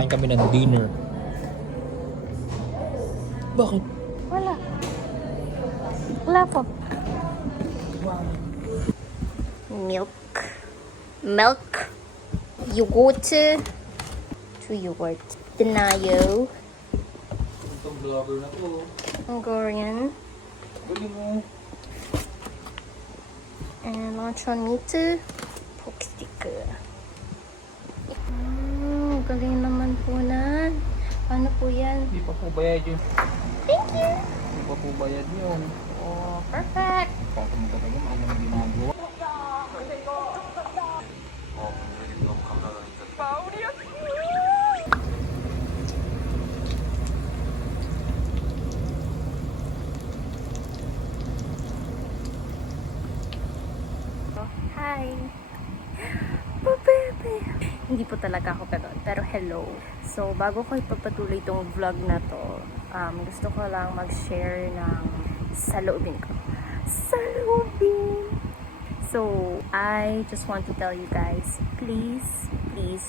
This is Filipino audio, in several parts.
Kakain kami ng dinner. Bakit? Wala. Wala po. Milk. Milk. Yogurt. To yogurt. Denayo. Itong vlogger na to. Hungarian. Galing mo. And luncheon meat. Pork stick. Galing naman po na. Paano po yan? Hindi pa po bayad yun. Thank you. Hindi pa po bayad yun. Oh, perfect. Bakit mo talaga ano ang ginagawa? Hi. Oh, baby. Hindi po talaga ako ganun, pero hello. So, bago ko ipagpatuloy itong vlog na to, gusto ko lang mag-share ng saloobin ko. Saloobin! So, I just want to tell you guys, please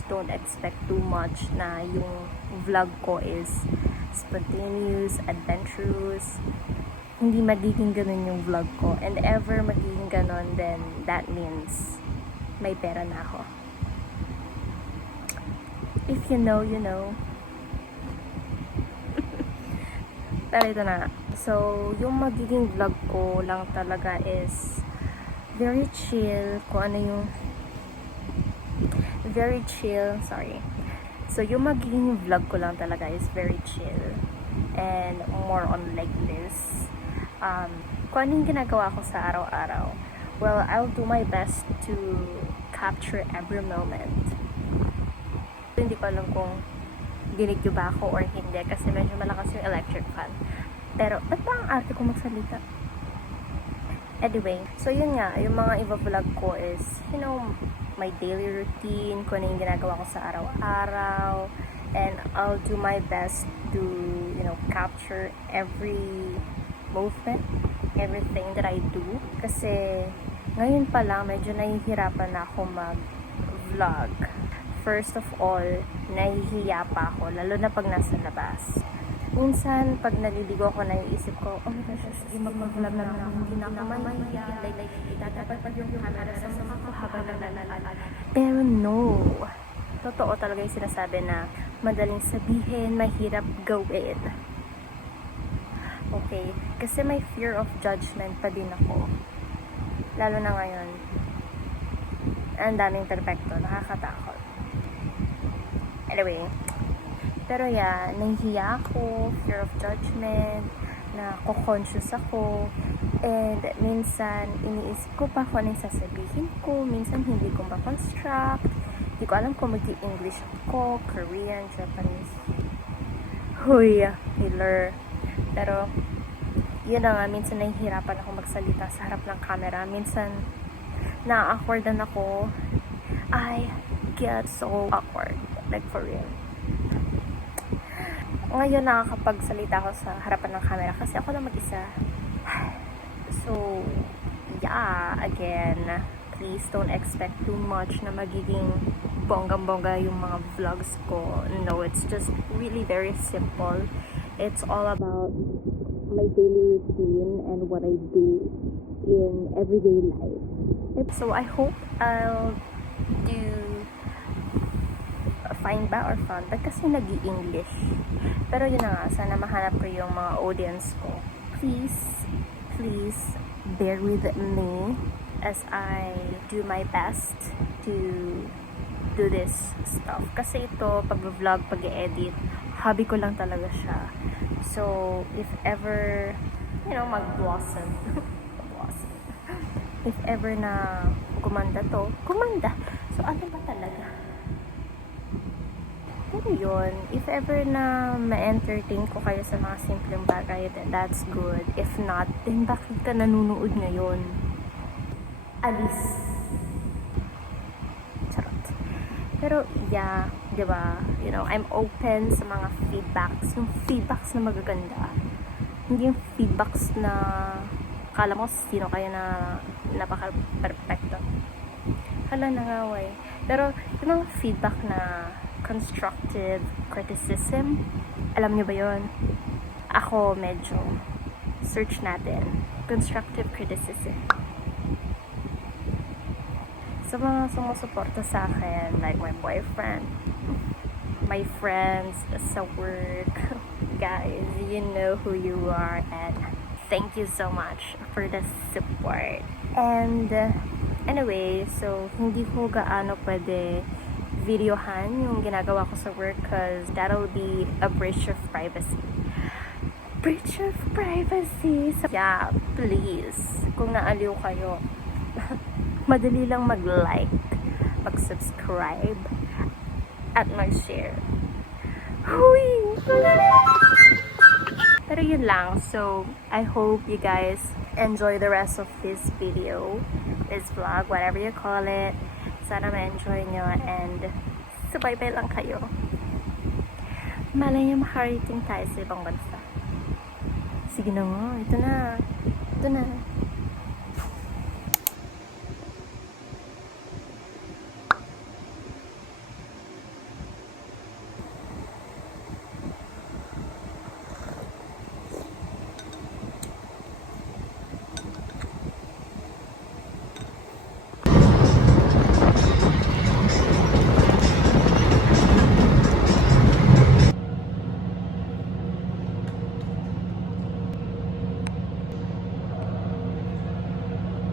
don't expect too much na yung vlog ko is spontaneous, adventurous. Hindi magiging ganun yung vlog ko. And ever magiging ganun, then that means may pera na ako. If you know, you know. Pero ito na. So, yung magiging vlog ko lang talaga is very chill. Kung ano yung very chill. Sorry. So, yung magiging vlog ko lang talaga is very chill. And more on like this. Kung ano yung ginagawa ko sa araw-araw. Well, I'll do my best to capture every moment. Hindi ko alam kung dinig ba ako or hindi kasi medyo malakas yung electric fan. Pero, ba't ba ang arte ko magsalita? Anyway, so yun nga, yung mga iba-vlog ko is, you know, my daily routine, kung ano yung ginagawa ko sa araw-araw, and I'll do my best to, you know, capture every movement, everything that I do. Kasi, ngayon pa lang, medyo nahihirapan na ako mag-vlog. First of all, nahihiya pa ako, lalo na pag nasa labas. Minsan, pag naliligo ako, naiisip ko, oh my gosh, sige, mag-vlog na lang. Hindi na ako mahihiya. Like, itatapat pa yung camera sa mukha ko habang naglalakad. Pero no. Totoo talaga yung sinasabi na madaling sabihin, mahirap gawin. Okay? Kasi may fear of judgment pa din ako. Lalo na ngayon. Ang daming perfecto. Nakakatakot. Anyway. Pero yeah, nahihiya ako, fear of judgment, na ko-conscious ako, and minsan iniisip ko pa kung ano yung sasabihin ko, minsan hindi ko ma-construct, hindi ko alam kung mag-English ako, Korean, Japanese. Huy, Hitler. Pero, yun na nga, minsan nahihirapan ako magsalita sa harap ng camera, minsan na-awkwardan ako, I get so awkward, like for real. Ngayon nakakapagsalita ako sa harapan ng camera kasi ako lang mag-isa. So, yeah, again, please don't expect too much na magiging bonggang-bongga yung mga vlogs ko. No, it's just really very simple. It's all about my daily routine and what I do in everyday life. So, I hope I'll do fine ba or fun? Ba't kasi nag-i-English? Pero yun na nga, sana mahanap ko yung mga audience ko. Please bear with me as I do my best to do this stuff. Kasi ito, pag-vlog, pag-edit, hobby ko lang talaga siya. So, if ever, you know, mag-blossom. If ever na gumanda to, gumanda. So, ano ba talaga? Pero yun, if ever na ma-entertain ko kayo sa mga simpleng bagay, then that's good. If not, then bakit ka nanunood ngayon? Alis. Charot. Pero yeah, diba? You know, I'm open sa mga feedbacks. Yung feedbacks na magaganda. Hindi yung feedbacks na kala mo sino kayo na napaka-perfecto. Hala, nangaway. Pero yung mga feedback na constructive criticism. Alam niyo ba yon? Ako medyo search natin. Constructive criticism. Sa mga sumusuporta sa akin, like my boyfriend, my friends sa work, guys, you know who you are, and thank you so much for the support. And anyway, so hindi ko gaano pwede videohan yung ginagawa ko sa work because that'll be a breach of privacy. Breach of privacy. So, yeah, please, kung naaliw kayo, madali lang mag-like, mag-subscribe, at mag-share. Hui! Pero yun lang. So, I hope you guys enjoy the rest of this video, this vlog, whatever you call it. Sana ma-enjoy nyo and subaybay lang kayo. Malay nyo makarating tayo sa ibang bansa. Sige na nga, ito na. Ito na.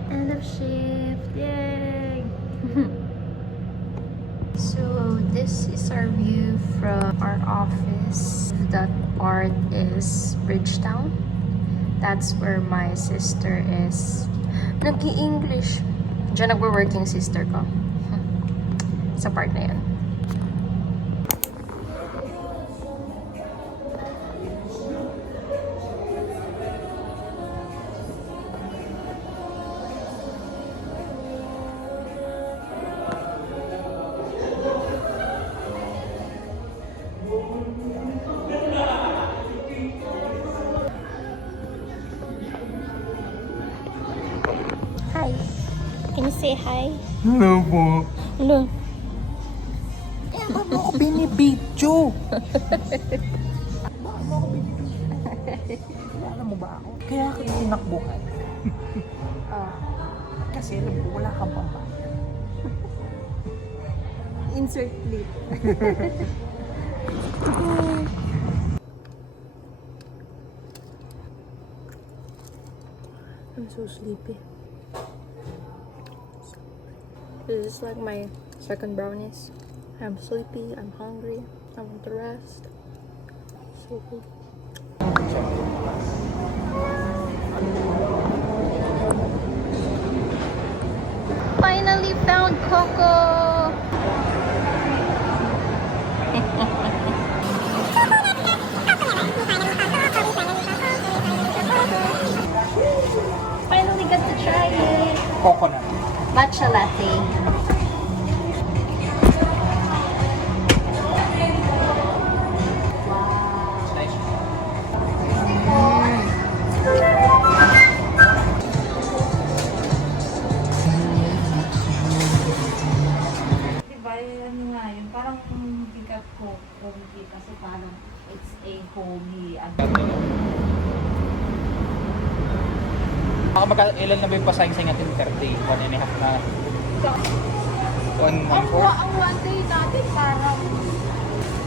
End of shift, yay! So this is our view from our office. That part is Bridgetown. That's where my sister is. Nag-i-English. Diyan nagwo-work yung sister ko. Sa part na yan. Hi. Can you say hi? Hello po. Hello. Ba't mo ako binibidyo? Alam mo ba ako? Kaya kita tinakbuhan. Kasi alam ko, wala kang pambayad. Insert clip. I'm so sleepy. This is like my second brownies. I'm sleepy, I'm hungry, I want to rest. So good. Finally found Coco! Finally got to try it. Coconut. Matcha latte. Nice. Diba, ano nga yun, parang bigat ko, homey, kasi parang it's a homey. Ilan na ba yung pasayang natin per day? 1.5 na. 1 Ang 4? one day natin parang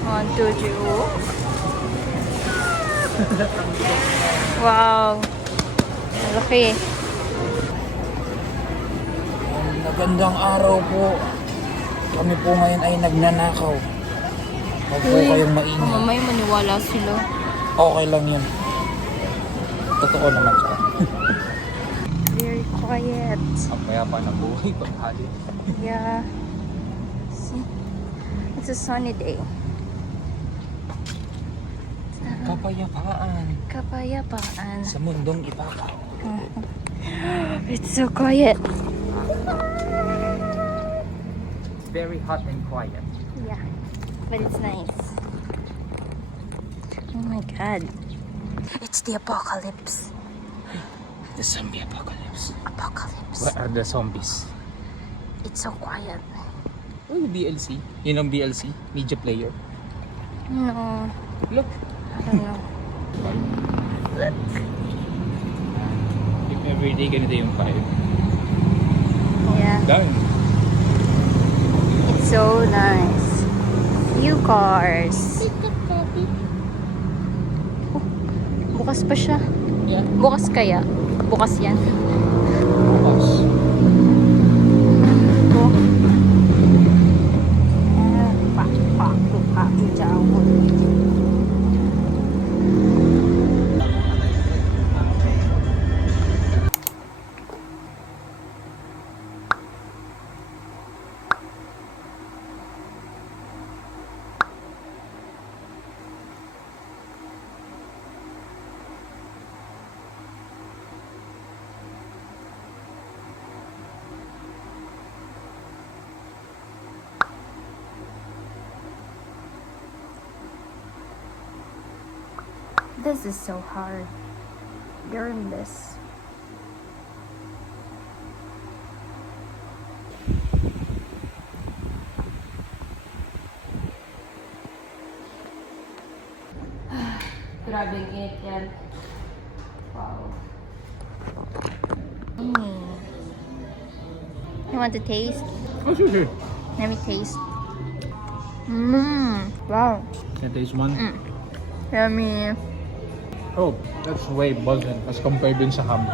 1, 2, 3. Wow. Laki. Magandang araw po. Kami po ngayon ay nagnanakaw. Huwag po kayong maingay. Mamay maniwala sila. Okay lang yun. Totoo naman siya. Very quiet. Ang payapa ng buhay pag hali. Yeah. See? It's a sunny day. Kapayapaan Kapayapaan. sa mundong ipakaw. It's so quiet. It's very hot and quiet. Yeah. But it's nice. Oh my god. It's the apocalypse. The zombie apocalypse. Apocalypse. What are the zombies? It's so quiet. Oh, BLC. Yun ang BLC. Media player. No. Look. I don't know. If everyday ganito yung 5. Yeah. Done. It's so nice. New cars. Oh, bukas pa siya. Yeah. Bukas kaya? Bukas yan. Bukas. Oh. Pa, jauh. This is so hard. Learn this. Grabe ang init yan. Wow. You want to taste? Oh, sure. Let me taste. Wow. Can I taste one? Yummy. Oh, that's way buzzing as compared dun sa ham.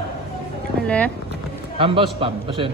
Hala. Ham ba spam? Kasi